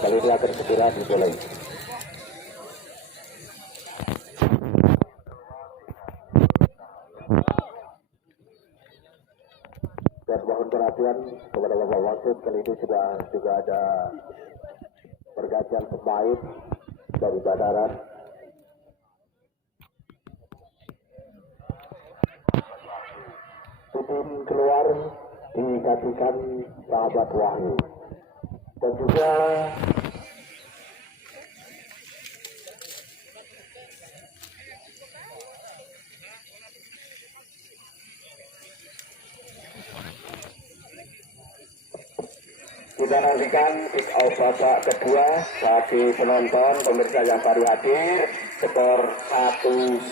kali ini akan segera dimulai. Dan mohon perhatian kepada Bapak Wasit, kali ini sudah juga ada pergantian pemain dari Banaran. Tim keluar digantikan sahabat Wahyu dan juga kita nantikan kick off babak kedua bagi penonton pemirsa yang baru hadir. Skor 1-1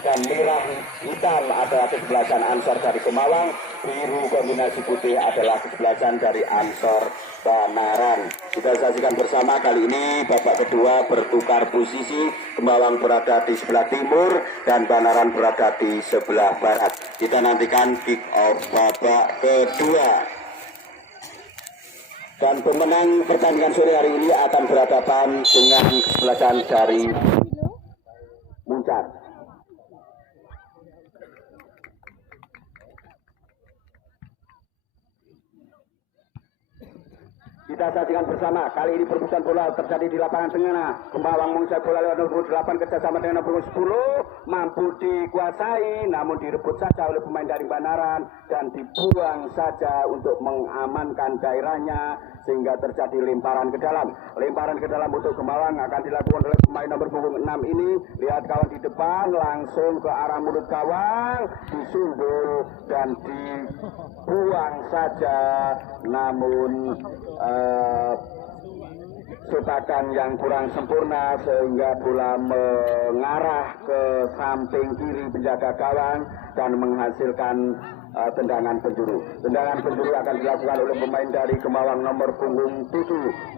dan merah hitam adalah kesebelasan Ansor dari Kemawang, biru kombinasi putih adalah kesebelasan dari Ansor Banaran. Kita saksikan bersama kali ini babak kedua bertukar posisi, Kemawang berada di sebelah timur dan Banaran berada di sebelah barat. Kita nantikan kick off babak kedua. Dan pemenang pertandingan sore hari ini akan berhadapan dengan kesebelasan dari Muncar. Kita saksikan bersama, kali ini perebutan bola terjadi di lapangan tengah. Kemawang menguasai bola lewat nomor 8 kerjasama dengan nomor 10, mampu dikuasai, namun direbut saja oleh pemain dari Banaran dan dibuang saja untuk mengamankan daerahnya sehingga terjadi lemparan ke dalam. Lemparan ke dalam untuk Kemawang akan dilakukan oleh pemain nomor punggung 6 ini. Lihat kawan di depan, langsung ke arah mulut gawang, disundul dan dibuang saja, namun sepakan yang kurang sempurna sehingga bola mengarah ke samping kiri penjaga gawang dan menghasilkan tendangan penjuru. Tendangan penjuru akan dilakukan oleh pemain dari Kemawang nomor punggung 7.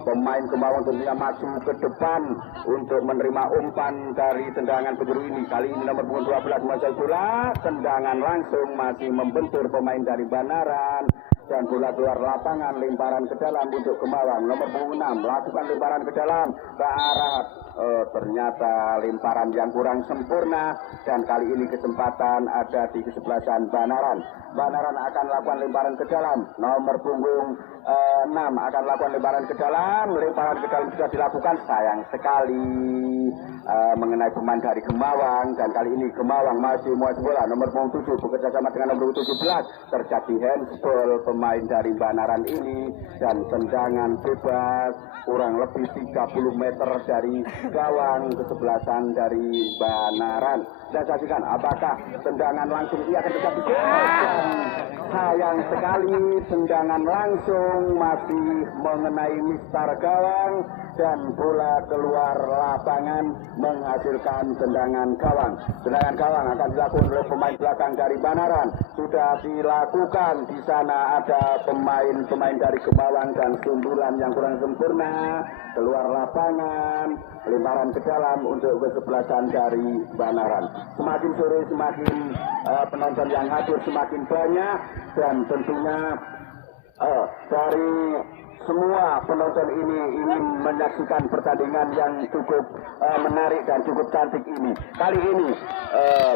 Pemain Kemawang tentunya maju ke depan untuk menerima umpan dari tendangan penjuru ini. Kali ini nomor punggung 12 menguasai bola, tendangan langsung masih membentur pemain dari Banaran dan bola keluar lapangan, lemparan ke dalam untuk Kemawang. Nomor punggung 6 melakukan lemparan ke dalam ke arah ternyata lemparan yang kurang sempurna dan kali ini kesempatan ada di kesebelasan Banaran. Banaran akan lakukan lemparan ke dalam. Nomor punggung 6 akan lakukan lemparan ke dalam. Lemparan ke dalam sudah dilakukan, sayang sekali mengenai pemain dari Kemawang dan kali ini Kemawang masih menguasai bola. Nomor punggung 7 bekerja sama dengan nomor 17 terjadi handsball pemain dari Banaran ini dan tendangan bebas kurang lebih 30 meter dari gawang kesebelasan dari Banaran. Saya saksikan apakah tendangan langsung ini akan terjadi. Sayang sekali tendangan langsung masih mengenai mistar gawang dan bola keluar lapangan menghasilkan tendangan gawang. Tendangan gawang akan dilakukan oleh pemain belakang dari Banaran. Sudah dilakukan, di sana ada pemain-pemain dari Kemawang dan sundulan yang kurang sempurna keluar lapangan, lemparan ke dalam untuk kesebelasan dari Banaran. Semakin sore semakin penonton yang hadir semakin banyak dan tentunya dari semua penonton ini ingin menyaksikan pertandingan yang cukup menarik dan cukup cantik ini. Kali ini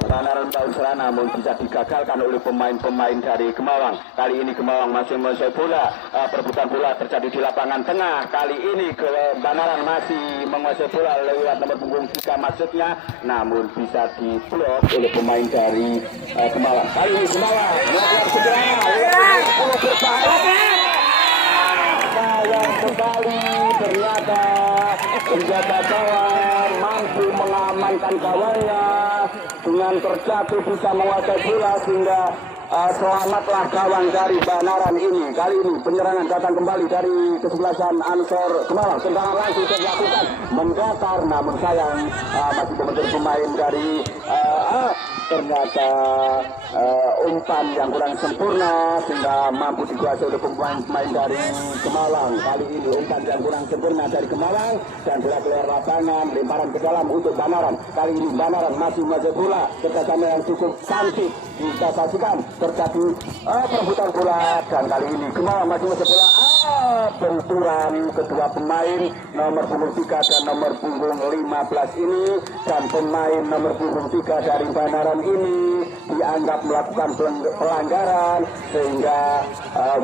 Banaran Bausra namun bisa digagalkan oleh pemain-pemain dari Kemawang. Kali ini Kemawang masih menguasai bola, perebutan bola terjadi di lapangan tengah. Kali ini Banaran masih menguasai bola lewat nomor punggung 3 maksudnya, namun bisa diblok oleh pemain dari Kemawang. Kali ini Kemawang melakukan berbahaya. Sayang sekali ternyata penjaga gawang mampu mengamankan gawangnya dengan terjatuh bisa menguasai bola sehingga selamatlah gawang dari Banaran ini. Kali ini penyerangan datang kembali dari kesebelasan Ansor Kemawang. Tendangan langsung dilakukan mendatar namun sayang masih membentur pemain dari ternyata umpan yang kurang sempurna sehingga mampu dikuasai oleh pemain dari Kemawang. Kali ini umpan yang kurang sempurna dari Kemawang dan bola keluar lapangan, lemparan ke dalam untuk Banaran. Kali ini Banaran masih menguasai bola, kerjasama yang cukup cantik kita saksikan terjadi perebutan bola dan kali ini Gemawan masih mencoba bola benturan kedua pemain nomor punggung 3 dan nomor punggung 15 ini, dan pemain nomor punggung 3 dari Banaran ini dianggap melakukan pelanggaran sehingga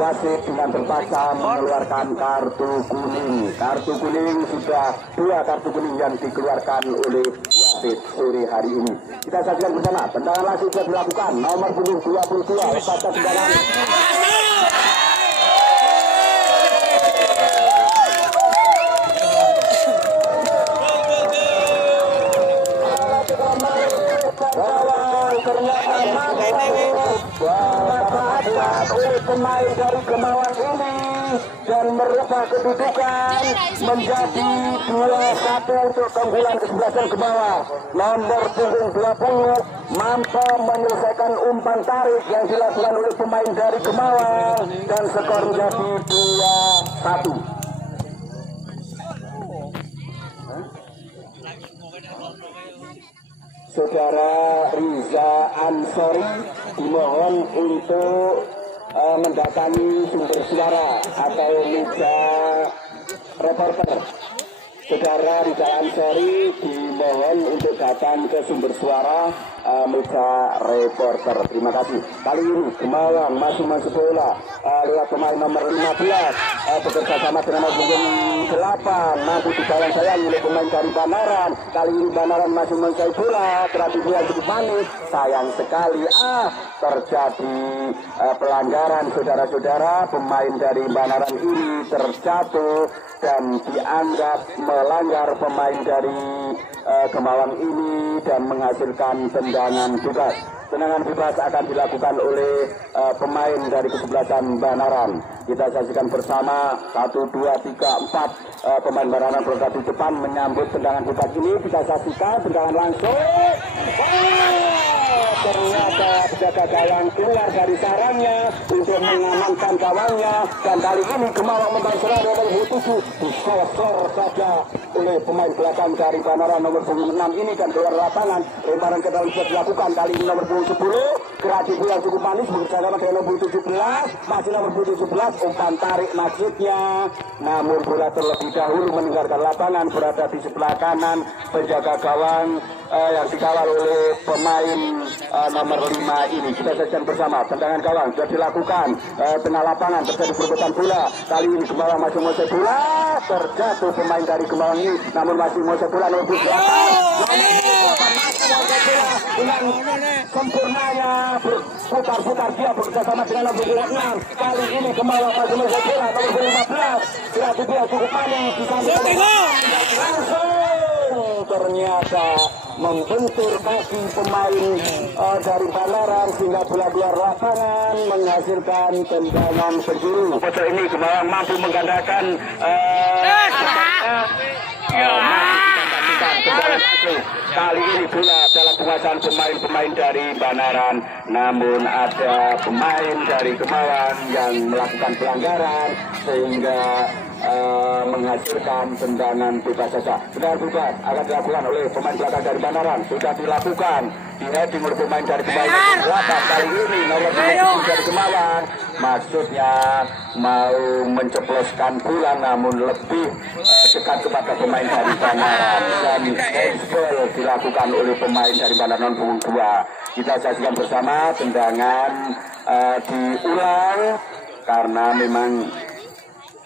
wasit dengan terpaksa mengeluarkan kartu kuning. Kartu kuning sudah 2 kartu kuning yang dikeluarkan oleh wasit sore hari ini. Kita saksikan bersama, tendangan langsung sudah dilakukan nomor punggung 22 lepaskan tendangan. Oleh pemain dari Gemawan ini dan merubah kedudukan menjadi 2-1 untuk keunggulan kesebelasan Gemawan. Nomor punggung 20 mampu menyelesaikan umpan tarik yang dilakukan oleh pemain dari Gemawan dan skor menjadi 2-1. Saudara Riza Ansori dimohon untuk mendatangi sumber suara atau meja reporter. Saudara Riza Ansori dimohon untuk datang ke sumber suara meja reporter. Terima kasih. Kali ini Gemawan masih bola lewat pemain nomor 15 bekerja sama dengan nomor 8 mampu dibalang sayang oleh pemain dari Banaran. Kali ini Banaran masih menguasai bola, tradisi yang cukup manis. Sayang sekali terjadi pelanggaran saudara-saudara. Pemain dari Banaran ini terjatuh dan dianggap melanggar pemain dari Gemawan ini dan menghasilkan tendangan bebas. Tendangan bebas akan dilakukan oleh pemain dari kesebelasan Banaran. Kita saksikan bersama 1, 2, 3, 4 pemain Banaran berada di depan menyambut tendangan bebas ini. Kita saksikan tendangan langsung. Ternyata penjaga gawang keluar dari sarangnya untuk mengamankan gawangnya, dan kali ini Gemawan membantu serangan nomor 7 disosor saja oleh pemain belakang dari Banaran nomor 6 ini dan keluar lapangan. Lemparan ke dalam sudah dilakukan kali ini nomor 10 kreatif yang cukup manis bersama dengan nomor 17, masih nomor 17 umpan tarik maksudnya, namun bola terlebih dahulu meninggalkan lapangan berada di sebelah kanan penjaga gawang yang dikawal oleh pemain nomor 5 ini. Kita saksikan bersama tendangan gawang sudah dilakukan tengah lapangan, terjadi perebutan bola. Kali ini Gemawan masih menguasai bola, terjatuh pemain dari Gemawan ini, namun masih menguasai bola nomor 8 dengan sempurnanya berputar-putar dia bekerjasama dengan nomor 6. Kali ini Gemawan masih menguasai bola nomor 15. Berarti dia cukup manis langsung ternyata membentur kaki pemain dari Banaran sehingga bola keluar lapangan menghasilkan tendangan penjuru. Foto ini Gemawan mampu menggandakan kali ini bola dalam penguasaan pemain-pemain dari Banaran, namun ada pemain dari Gemawan yang melakukan pelanggaran sehingga menghasilkan tendangan bebas saja. Tendangan bebas akan dilakukan oleh pemain belakang dari Banaran, sudah dilakukan di heading oleh pemain dari Gemawan. Kali ini nomor 7 dari Gemawan maksudnya mau menceploskan bola namun lebih dekat kepada pemain dari Banaran, dan handsball dilakukan oleh pemain dari Banaran punggung 2. Kita saksikan bersama tendangan diulang karena memang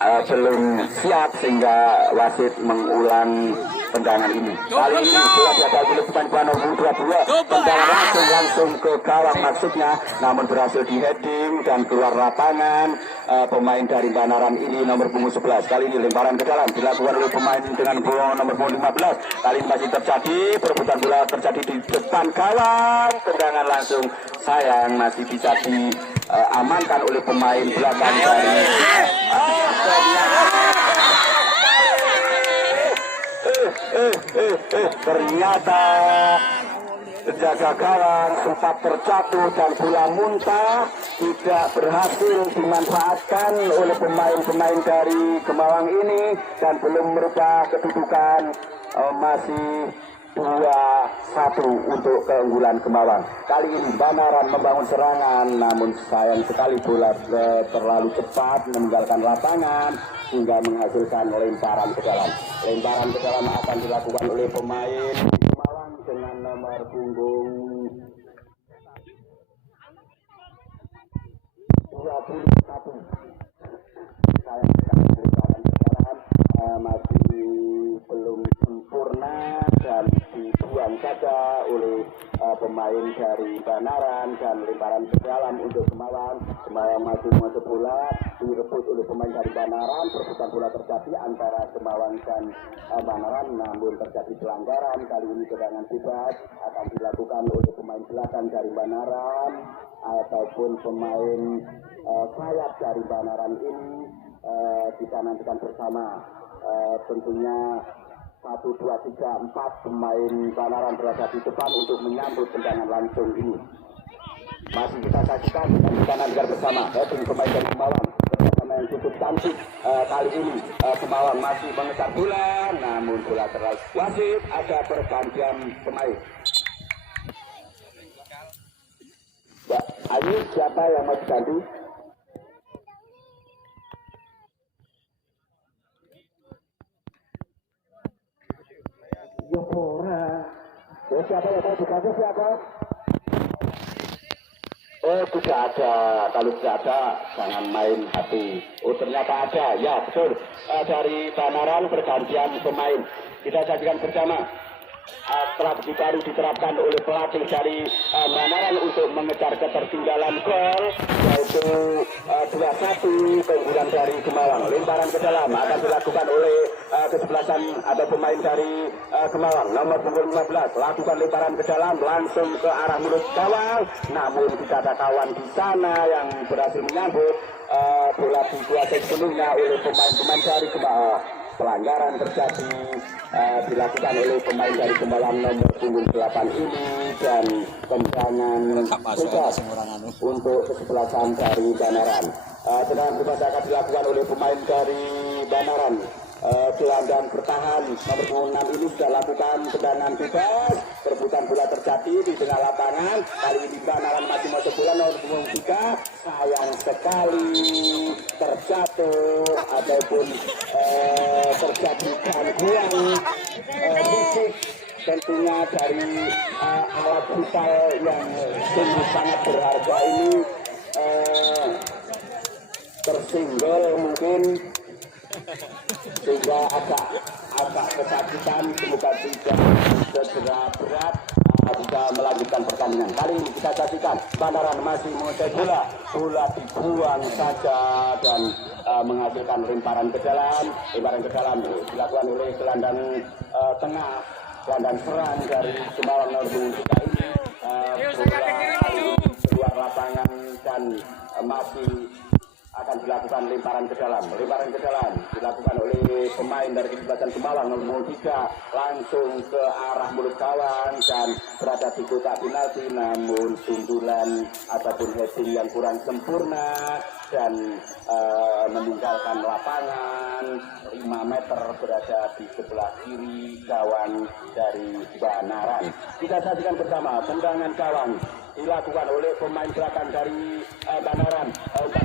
belum siap sehingga wasit mengulang tendangan ini. Kali ini bola diadal oleh pemain nomor 22, tendangan langsung ke gawang maksudnya, namun berhasil di heading dan keluar lapangan. Pemain dari Banaran ini nomor punggung 11. Kali ini lemparan ke dalam dilakukan oleh pemain dengan bola nomor punggung 15. Kali ini masih terjadi perebutan bola terjadi di depan gawang. Tendangan langsung sayang masih bisa diamankan oleh pemain belakang dari ternyata penjaga gawang sempat terjatuh dan bola muntah tidak berhasil dimanfaatkan oleh pemain-pemain dari Gemawan ini dan belum merubah kedudukan masih 2-1 untuk keunggulan Kemawang. Kali ini Banaran membangun serangan, namun sayang sekali bola terlalu cepat meninggalkan lapangan hingga menghasilkan lemparan ke dalam. Lemparan ke dalam akan dilakukan oleh pemain Kemawang dengan nomor punggung 21. Sayang sekali lemparan ke dalam masih belum sempurna dan dibuang saja oleh pemain dari Banaran, dan lemparan ke dalam untuk Kemawang. Kemawang masih masuk bola, direbut oleh pemain dari Banaran. Perebutan bola terjadi antara Kemawang dan Banaran, namun terjadi pelanggaran. Kali ini tendangan bebas akan dilakukan oleh pemain belakang dari Banaran ataupun pemain sayap dari Banaran ini. Kita nantikan bersama. Tentunya 1, 2, 3, 4 pemain Banaran berada di depan untuk menyambut tendangan langsung ini. Masih kita saksikan dan kita nantikan bersama heading pemain dari Kemawang bersama yang cukup cantik. Kali ini Kemawang masih mengejar bola, namun bola terlalu wasit, ada pergantian pemain. Ayo, siapa yang mau diganti? Yopora. Siapa yang mau diganti, siapa? Oh, tidak ada. Kalau tidak ada, jangan main hati. Oh, ternyata ada. Ya, betul. Dari Banaran pergantian pemain. Kita saksikan bersama. Strategi baru diterapkan oleh pelatih dari Banaran untuk mengejar ketertinggalan gol, yaitu 2-1 keunggulan dari Kemawang. Lemparan ke dalam akan dilakukan oleh kesebelasan atau pemain dari Kemawang, nomor punggung 15. Lakukan lemparan ke dalam langsung ke arah mulut gawang, namun tidak ada kawan di sana yang berhasil menyambut bola dikuasai sepenuhnya oleh pemain-pemain dari Kemawang. Pelanggaran terjadi dilakukan oleh pemain dari Kemawang nomor punggung 8 ini, dan tendangan bebas untuk kesebelasan dari Banaran. Tendangan bebas akan dilakukan oleh pemain dari Banaran. Gelandang bertahan nomor punggung 6 ini sudah lakukan tendangan bebas. Perebutan bola terjadi di tengah lapangan. Kali ini Banaran masih masuk bola nomor punggung 3. Sayang sekali terjatuh ataupun terjadi gangguan fisik tentunya dari alat vital yang sungguh sangat berharga ini, tersinggol mungkin sehingga agak kesakitan. Semoga tidak cedera berat, bisa melanjutkan pertandingan. Kali ini kita saksikan Banaran masih menguasai bola dibuang saja dan menghasilkan lemparan ke dalam. Lemparan ke dalam dilakukan oleh gelandang tengah, gelandang serang dari Kemawang nomor 3 ini. Bola keluar lapangan dan masih akan dilakukan lemparan ke dalam. Lemparan ke dalam dilakukan oleh pemain dari kesebelasan Kemawang nomor 3 langsung ke arah mulut gawang dan berada di kotak penalti, namun sundulan ataupun heading yang kurang sempurna dan meninggalkan lapangan 5 meter berada di sebelah kiri gawang dari Banaran. Kita saksikan bersama tendangan gawang dilakukan oleh pemain belakang dari Banaran.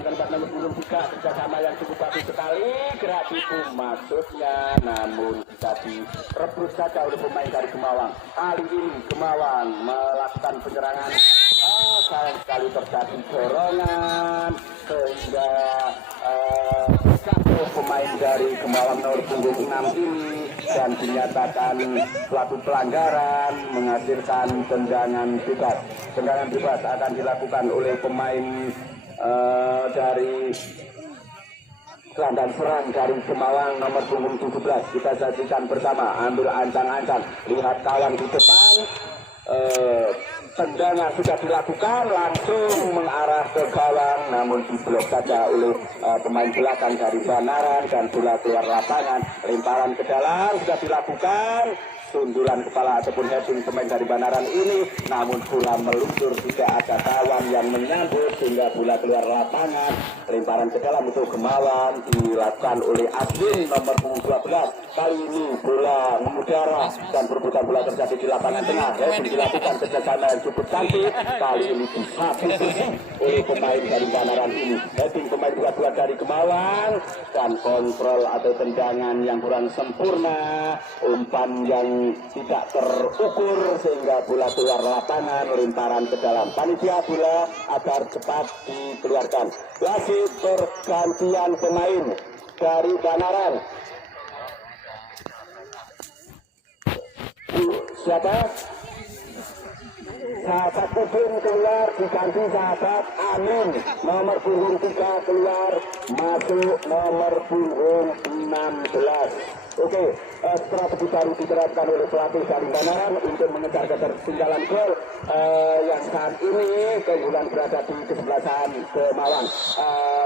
Umpan nomor punggung 3 kerjasama yang cukup bagus sekali, gerak itu maksudnya, namun bisa direbut saja oleh pemain dari Kemawang. Kali ini Kemawang melakukan penyerangan, sayang sekali terjadi dorongan sehingga satu pemain dari Kemawang nomor punggung 6 ini dan dinyatakan pelaku pelanggaran, menghasilkan tendangan bebas. Tendangan bebas akan dilakukan oleh pemain dari gelandang serang dari Kemawang nomor punggung 17. Kita saksikan bersama, ambil ancang-ancang, lihat kawan di depan. Tendangan sudah dilakukan langsung mengarah ke gawang, namun diblok saja oleh pemain belakang dari Banaran dan bola keluar lapangan. Lemparan ke dalam sudah dilakukan, sundulan kepala ataupun heading pemain dari Banaran ini, namun bola meluncur, tidak ada kawan yang menyambut sehingga bola keluar lapangan. Lemparan ke dalam untuk Gemawan dilakukan oleh Aswin nomor punggung 12. Kali ini bola mengudara dan perebutan bola terjadi di lapangan tengah. Heading dilakukan kerjasama yang cukup cantik. Kali ini disapu bersih oleh pemain dari Banaran ini. Heading pemain 22 dari Gemawan dan kontrol atau tendangan yang kurang sempurna, umpan yang tidak terukur sehingga bola keluar lapangan, lemparan ke dalam. Panitia bola agar cepat dikeluarkan. Wasit pergantian pemain dari Banaran. Siapa? Sahabat Udin keluar diganti sahabat Amin. Nomor punggung 3 keluar, masuk nomor punggung 16. Oke, strategi baru diterapkan oleh pelatih dari Banaran untuk mengejar ketertinggalan gol yang saat ini keunggulan berada di kesebelasan Gemawan.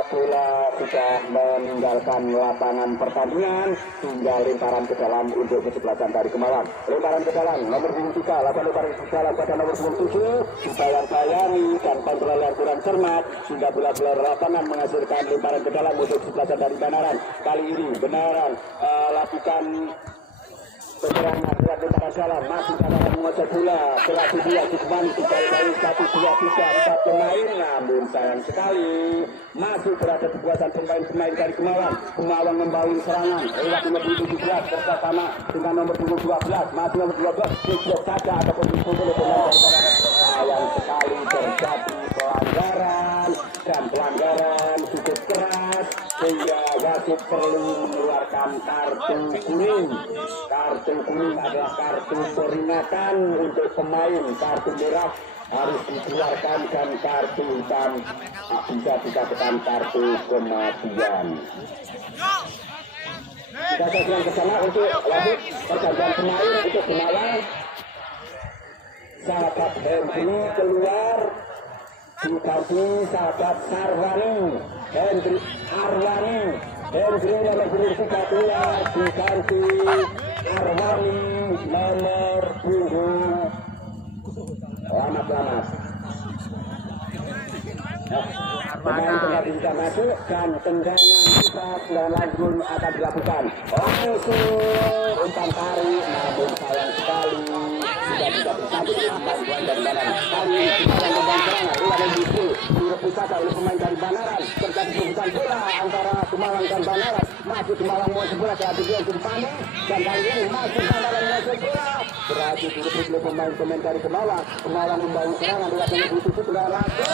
Bola sudah meninggalkan lapangan pertandingan, tinggal lemparan ke dalam untuk kesebelasan dari Gemawan. Lemparan ke dalam nomor punggung 3, lakukan lemparan ke dalam pada nomor punggung 7, dibayang-bayangi dan kontrol yang kurang cermat sehingga bola keluar lapangan menghasilkan lemparan ke dalam untuk kesebelasan dari Banaran. Kali ini Banaran lakukan penyerangan lewat lemparan jalan, masih Banaran menguasai bola, berarti dia Sukman 3-1-2-3-4 pemain, namun sayang sekali masih berada di kuasaan pemain-pemain dari Gemawan. Gemawan membangun serangan lewat nomor 17 bersama dengan nomor 12, masih nomor 12 tidak saja ataupun dipukul oleh pemain dari Banaran. Sayang sekali terjadi pelanggaran dan pelanggaran cukup keras sehingga wasit perlu mengeluarkan kartu kuning. Kartu kuning adalah kartu peringatan untuk pemain. Kartu merah harus dikeluarkan dan kartu hitam bisa dikatakan kartu kematian. Kita sajikan ke sana untuk lanjut pergantian pemain untuk Gemawan. Sahabat Henry keluar diganti sahabat Sarwani. Henry Arwani, Henry nomor punggung 3 keluar diganti Arwani nomor punggung Lamat. Pemain tengah bisa masuk dan tendangan bebas dan langsung akan dilakukan. Umpan tarik, namun sayang sekali tidak bisa bersatu umpan dari Banaran. Kali ini kita membangun serangan, Ruang Buku direbut saja oleh pemain dari Banaran. Terjadi perebutan bola antara Gemawan dan Banaran. Masih Gemawan mau bola saat dia untuk panik dan kali ini masih Banaran mau bola. Berarti direbut oleh pemain dari Gemawan. Gemawan membangun serangan, Ruang Buku sudah langsung.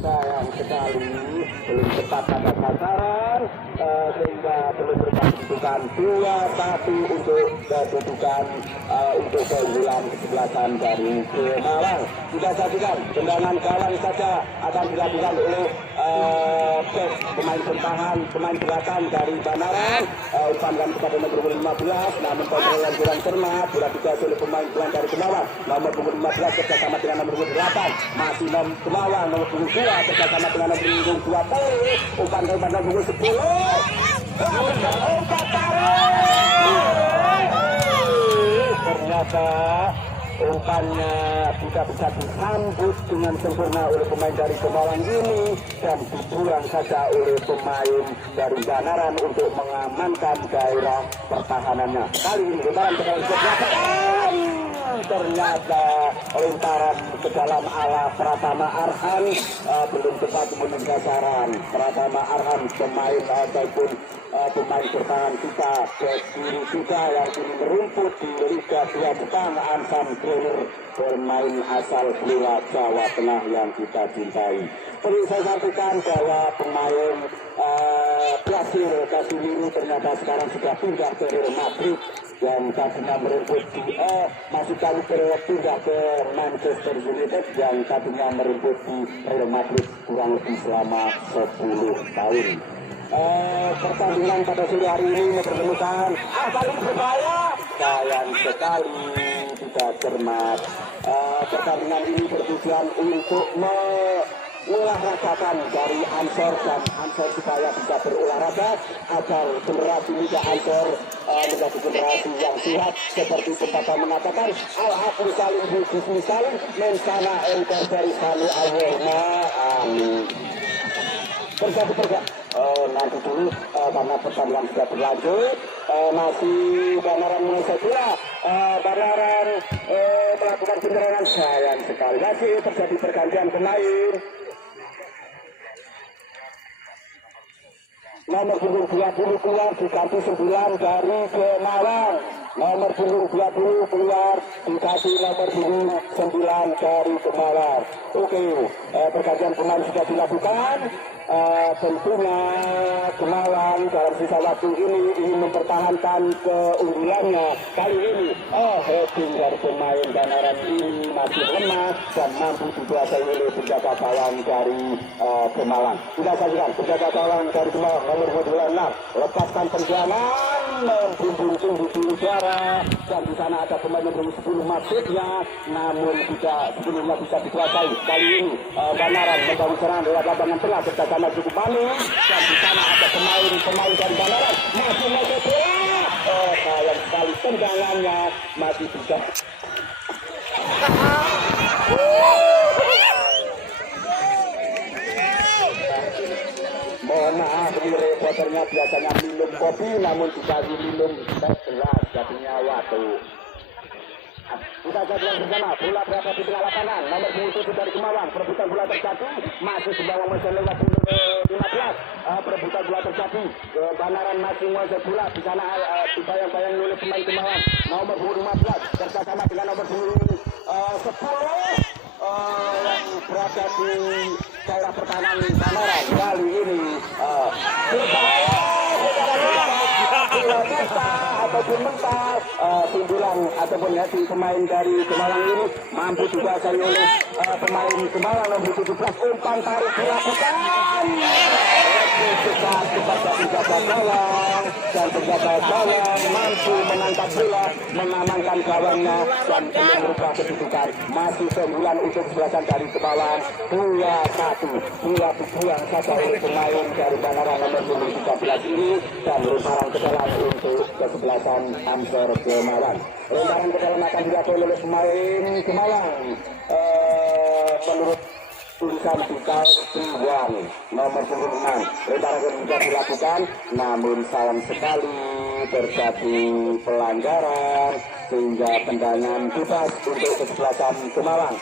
Sayang sekali belum tepat pada sasaran sehingga belum berkedudukan 2-1 untuk kedudukan untuk keunggulan kesebelasan dari Gemawan. Kita saksikan tendangan gawang saja akan dilakukan oleh pemain bertahan, pemain belakang dari Banaran. Umpankan kepada nomor 15, namun kontrol yang kurang cermat, bola dikasih oleh pemain dari Gemawan. Nomor 15 bersama dengan nomor 8, masih nomor Gemawan nomor 2 bersama dengan nomor 20. Umpan nomor 10. Ternyata umpannya tidak bisa disambut dengan sempurna oleh pemain dari Gemawan ini dan dibuang saja oleh pemain dari Banaran untuk mengamankan daerah pertahanannya. Kali ini lemparan ke dalam belakang, ternyata lemparan ke dalam ala Pratama Arhan belum tepat memenuhi sasaran. Pratama Arhan pemain ataupun pemain bertahan kita ke kiri kita yang kini merumput di Liga 2 Jepang, Ansam Trainer bermain asal Blora Jawa Tengah yang kita cintai. Perlu saya sampaikan bahwa pemain Brasil Casemiro ternyata sekarang sudah pindah ke Real Madrid yang tadinya merumput di masih kali pindah ke Manchester United yang tadinya merumput di Real Madrid kurang lebih selama 10 tahun. Pertandingan pada sore hari ini mempertemukan paling berbahaya, sayang sekali tidak cermat. Pertandingan ini bertujuan untuk olahragakan dari Ansor dan Ansor supaya bisa berolahraga agar generasi muda Ansor menjadi generasi yang sehat seperti pepatah mengatakan al-haqlu salim husni salim mensana engkar dari sanu awalna amin. Nanti dulu karena pertandingan sudah berlanjut masih Banaran Malaysia pula Banaran melakukan penyerangan sayang sekali masih terjadi pergantian pemain. Nomor punggung 20 keluar diganti 9 dari Gemalang. Nomor punggung 20 keluar diganti nomor punggung 9 dari Gemalang. Oke, pergantian pemain sudah dilakukan. Tentunya Gemalang dalam sisa waktu ini ingin mempertahankan keunggulannya. Kali ini heading dari pemain Banaran ini masih lemah dan mampu dikuasai oleh penjaga gawang dari Gemalang. Kita saksikan penjaga gawang dari Gemalang nomor 26 lepaskan tendangan membumbung tinggi di udara dan di sana ada pemain nomor 10 maksudnya, namun tidak sebelumnya bisa dikuasai. Kali ini Banaran membangun serangan lewat lapangan tengah kerjasama cukup manis dan di sana ada pemain dari Banaran masih masuk bola. Sayang sekali tendangannya masih bisa. Mohon maaf, ini reporternya biasanya minum kopi, namun dikasih minum teh gelas, jadinya waktu. Kita jadikan bersama, bola berada di tengah lapangan, nomor 27 dari Gemalang, perebutan bola terjadi, masih Gemalang masih lewat 15, perebutan bola terjadi, Banaran masih menguasai bola, di sana dibayang-bayang oleh pemain Gemalang, nomor 15, bersama dengan nomor 10, yang berada di daerah pertahanan Banaran. Kali ini ataupun mentas sundulan ataupun hati pemain dari Gemalang ini mampu dikuasai oleh pemain Gemalang nomor 17. Umpan tarik dilakukan cepat kepada penjaga gawang dan penjaga gawang mampu menangkap bola, mengamankan gawangnya dan belum merubah kedudukan. Masih keunggulan untuk kesebelasan dari Gemalang 2-1. Bola dibuang saja oleh pemain dari Banaran nomor 13 ini dan lemparan ke dalam untuk kesebelasan Ansor Gemalang. Lemparan ke dalam akan dilakukan oleh pemain Gemalang. Menurut tulisan Bikal Triwan nomor 6, lemparan sudah dilakukan, namun sayang sekali terjadi pelanggaran sehingga tendangan bebas untuk kesebelasan Gemalang.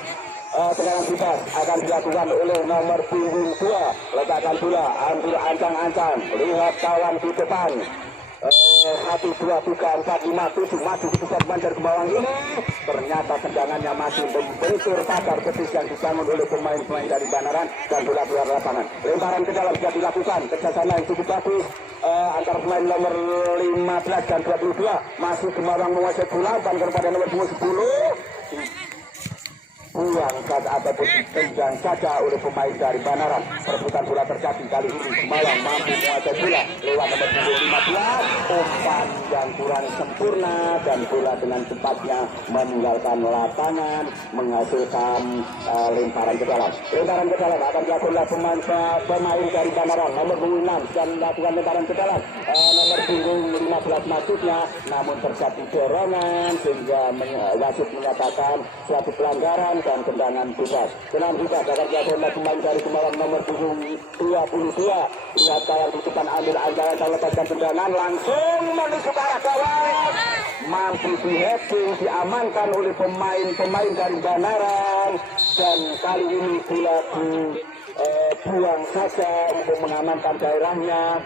Tendangan bebas akan dilakukan oleh nomor punggung 2. Letakkan bola, ambil ancang-ancang, lihat kawan di depan. 1, 2, 3, 4, 5, 7 maju ke depan dari Gemalang ini. Ternyata tendangannya masih membentur pagar betis yang dibangun oleh pemain-pemain dari Banaran dan bola keluar lapangan. Lemparan ke dalam sudah dilakukan, kerjasama yang cukup bagus antara pemain nomor 15 dan 22. Masih Gemalang menguasai bola, umpan kepada nomor 10. Buang saja ataupun ditendang saja oleh pemain dari Banaran. Perebutan bola terjadi kali ini. Gemalang mampu menguasai bola lewat nomor 15. Umpan yang kurang sempurna dan bola dengan cepatnya meninggalkan lapangan, menghasilkan lemparan ke dalam. Lemparan ke dalam akan dilakukan oleh pemain dari Banaran nomor 6 dan melakukan lemparan ke dalam. Nomor punggung 15 maksudnya, namun terjadi dorongan sehingga wasit menyatakan suatu pelanggaran dan tendangan bebas. Tendangan bebas akan dilakukan oleh pemain dari Gemalang nomor punggung 22. Lihat kawan di depan ambil ancaman dan lepaskan tendangan langsung menuju ke arah gawang. Mampu di-heading, diamankan oleh pemain dari Banaran dan kali ini bola buang saja untuk mengamankan daerahnya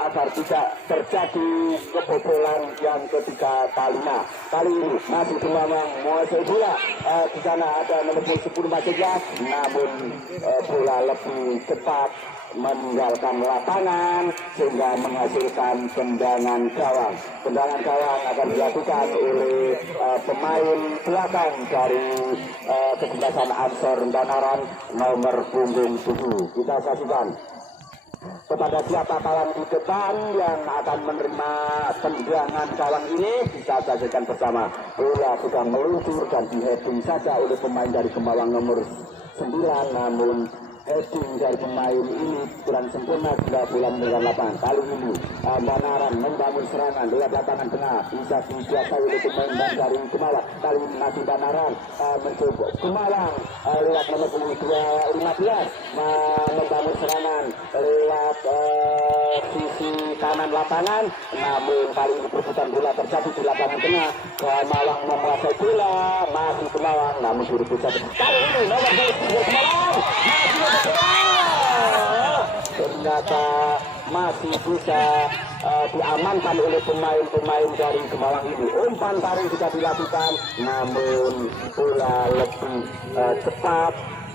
agar tidak terjadi kebobolan yang ketiga kalinya. Kali ini masih Gemalang menguasai bola, di sana ada nomor 10 maksudnya, namun bola lebih cepat meninggalkan lapangan sehingga menghasilkan tendangan gawang. Tendangan gawang akan dilakukan oleh pemain belakang dari kesebelasan Ansor Banaran nomor punggung 7. Kita saksikan kepada siapa kawan di depan yang akan menerima tendangan gawang ini. Kita saksikan bersama. Bola sudah meluncur dan di-heading saja oleh pemain dari Gemalang nomor 9, namun heading dari pemain ini kurang sempurna sudah bola meninggalkan lapangan. Kali ini Banaran membangun serangan lewat lapangan tengah, bisa dikuasai oleh pemain dari Kemawang. Kali ini masih Banaran mencoba Kemawang lewat nomor 15 membangun serangan lewat sisi kanan lapangan, namun kali ini perebutan bola terjadi di lapangan tengah. Kemawang menguasai bola, masih Kemawang namun direbut satu. Kali ini nomor 2 Kemawang ternyata masih bisa diamankan oleh pemain-pemain dari Kemawang ini. Umpan tarik sudah dilakukan, namun bola lebih cepat,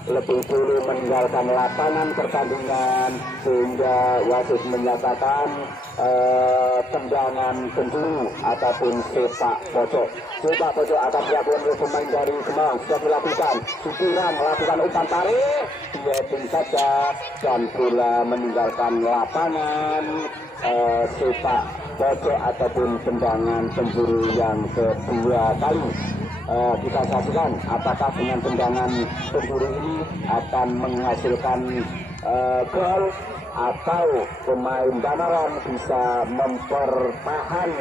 lebih dulu meninggalkan lapangan pertandingan, sehingga wasit menyatakan tendangan penjuru ataupun sepak pojok. Sepak pojok akan dilakukan oleh pemain dari Kemawang. Sudah dilakukan, Sukiran melakukan umpan tarik, heading saja dan bola meninggalkan lapangan. Sepak pojok ataupun tendangan penjuru yang kedua kali. Kita saksikan apakah dengan tendangan penjuru ini akan menghasilkan gol atau pemain Banaran bisa mempertahan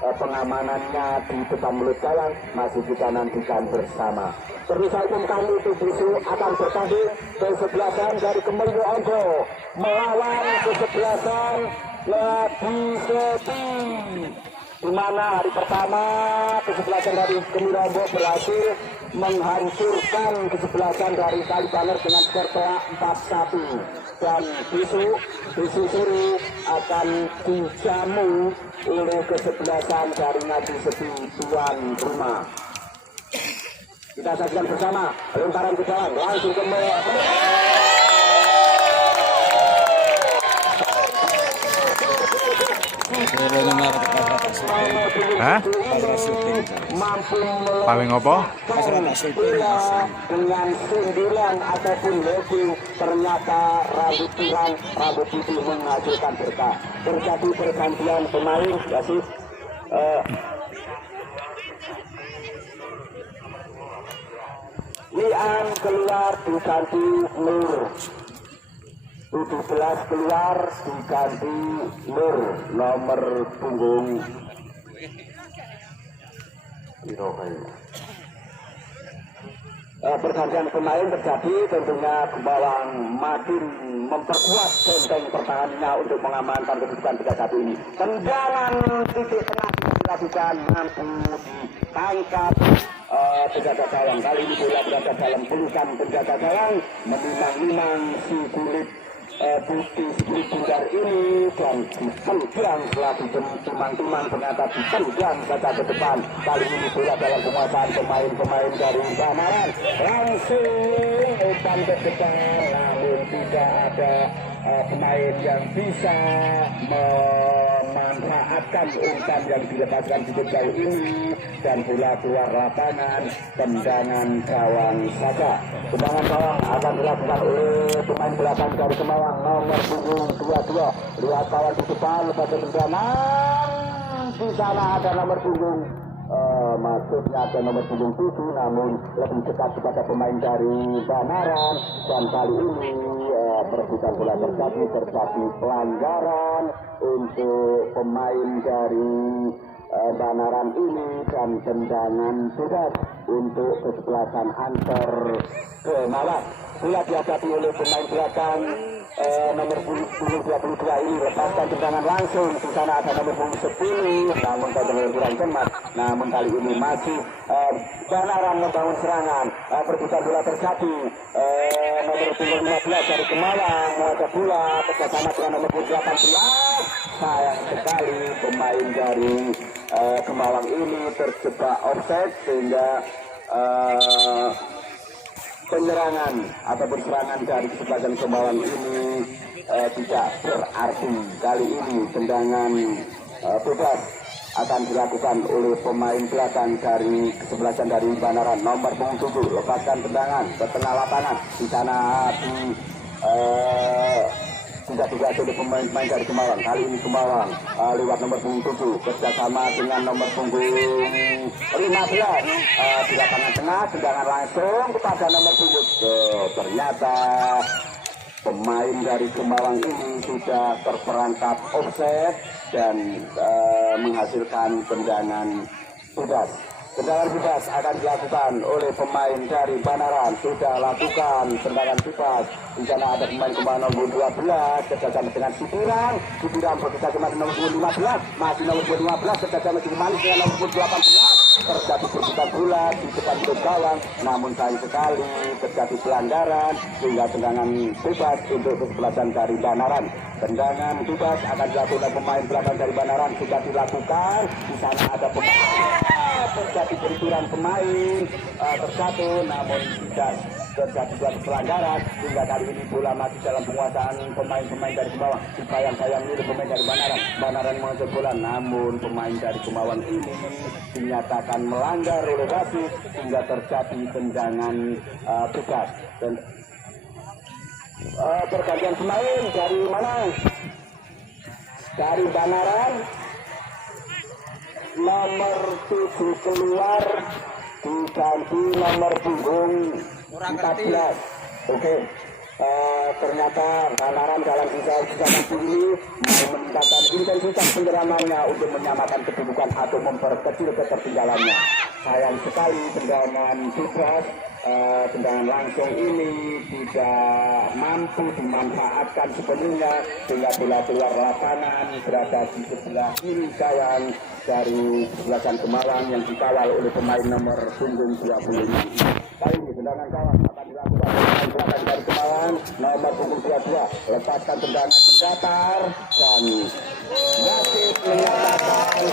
pengamanannya di depan mulut gawang. Masih kita nantikan bersama. Pemirsa hukum kami Bisu akan bertanding kesebelasan dari Kemelio Ondo melawan kesebelasan Labiseti, di mana hari pertama kesebelasan dari Kemelio berhasil menghancurkan kesebelasan dari Kalibaner dengan skor 4-1, dan Bisu Suri akan dijamu oleh kesebelasan dari Ngaji Seti tuan rumah. Kita saksikan bersama lemparan ke dalam langsung ke paling apa? Dengan sindiran ataupun lebih, ternyata rambut putih menghasilkan berkah. Terjadi pergantian pemain, ya sih. Lian keluar diganti Nur, 17 keluar diganti Nur, nomor punggung pergantian pemain terjadi, tentunya Kemawang makin memperkuat benteng pertahanannya untuk mengamankan kedudukan 3-1 ini. Tendangan titik tengah dilakukan, mampu ditangkap penjaga gawang. Kali ini bola berada dalam pelukan penjaga gawang, memimang-mimang si kulit putih kulit bundar ini, dan ditendang setelah ditimang-timang ternyata ditendang saja ke depan. Kali ini bola dalam penguasaan pemain-pemain dari Banaran, langsung umpan ke depan, namun tidak ada pemain yang bisa memanfaatkan umpan yang dilepaskan di jauh ini, dan bola keluar lapangan. Tendangan gawang saja. Tendangan gawang akan dilakukan oleh pemain belakang dari Kemawang, nomor punggung 22. Lihat kawan di depan, lepas tendangan. Di sana ada nomor punggung maksudnya ada nomor punggung 7, namun lebih dekat kepada pemain dari Banaran. Dan kali ini perebutan bola terjadi pelanggaran untuk pemain dari Banaran ini, dan tendangan bebas untuk kesebelasan antar Kemawang. Bola dihadapi oleh pemain belakang nomor punggung 22 ini, lepaskan tendangan langsung. Di sana ada nomor punggung 10, namun tendangan kurang cemat. Namun kali ini masih Banaran membangun serangan. Perebutan bola terjadi. Nomor punggung 15 dari Kemawang mengajak bola bersama dengan nomor punggung 18. Sayang sekali pemain dari Kemawang ini terjebak offside, sehingga penyerangan ataupun serangan dari kesebelasan Kemawang ini tidak berarti. Kali ini tendangan bebas akan dilakukan oleh pemain belakang dari kesebelasan dari Banaran, nomor punggung 7, lepaskan tendangan ke tengah lapangan. Di sana tidak oleh pemain-pemain dari Kemawang. Kali ini Kemawang lewat nomor punggung 7 kerjasama dengan nomor punggung 15 di lapangan tengah, tendangan langsung kepada nomor punggung. Ternyata pemain dari Gemawang ini sudah terperangkap offset dan menghasilkan tendangan bebas. Tendangan bebas akan dilakukan oleh pemain dari Banaran. Sudah lakukan tendangan bebas. Di sana ada pemain Gemawang nomor 12 kerjasama dengan Citirang. Citirang bekerjasama dengan nomor 15. Masih nomor 15 kerjasama dengan nomor 18. Terjadi perbuatan bola di depan gawang, namun sayang sekali terjadi pelanggaran sehingga tendangan bebas untuk kesebelasan dari Banaran. Tendangan bebas akan dilakukan pemain belakang dari Banaran sudah dilakukan. Di sana ada pemain terjadi benturan pemain tersatu, namun tidak terjadi suatu pelanggaran hingga kali ini bola masih dalam penguasaan pemain-pemain dari Gemawang. Sayang milik pemain dari Banaran. Banaran mengejar bola, namun pemain dari Gemawang ini dinyatakan melanggar oleh wasit hingga terjadi tendangan bebas. Dan pergantian pemain dari mana? Dari Banaran. Nomor 7 keluar diganti nomor punggung 14. Oke. Ternyata Banaran dalam sisa ini mau meningkatkan intensitas penyerangannya untuk menyamakan kedudukan atau memperkecil ketertinggalannya. Sayang sekali tendangan bebas, tendangan langsung ini tidak mampu dimanfaatkan sepenuhnya sehingga bola keluar lapangan berada di sebelah kiri gawang dari sebelasan Gemawang yang dikawal oleh pemain nomor punggung 25. Kali ini tendangan gawang akan dilakukan pemain belakang dari Gemawang nomor punggung 22. Lepaskan tendangan mendatar dan wasit menyatakan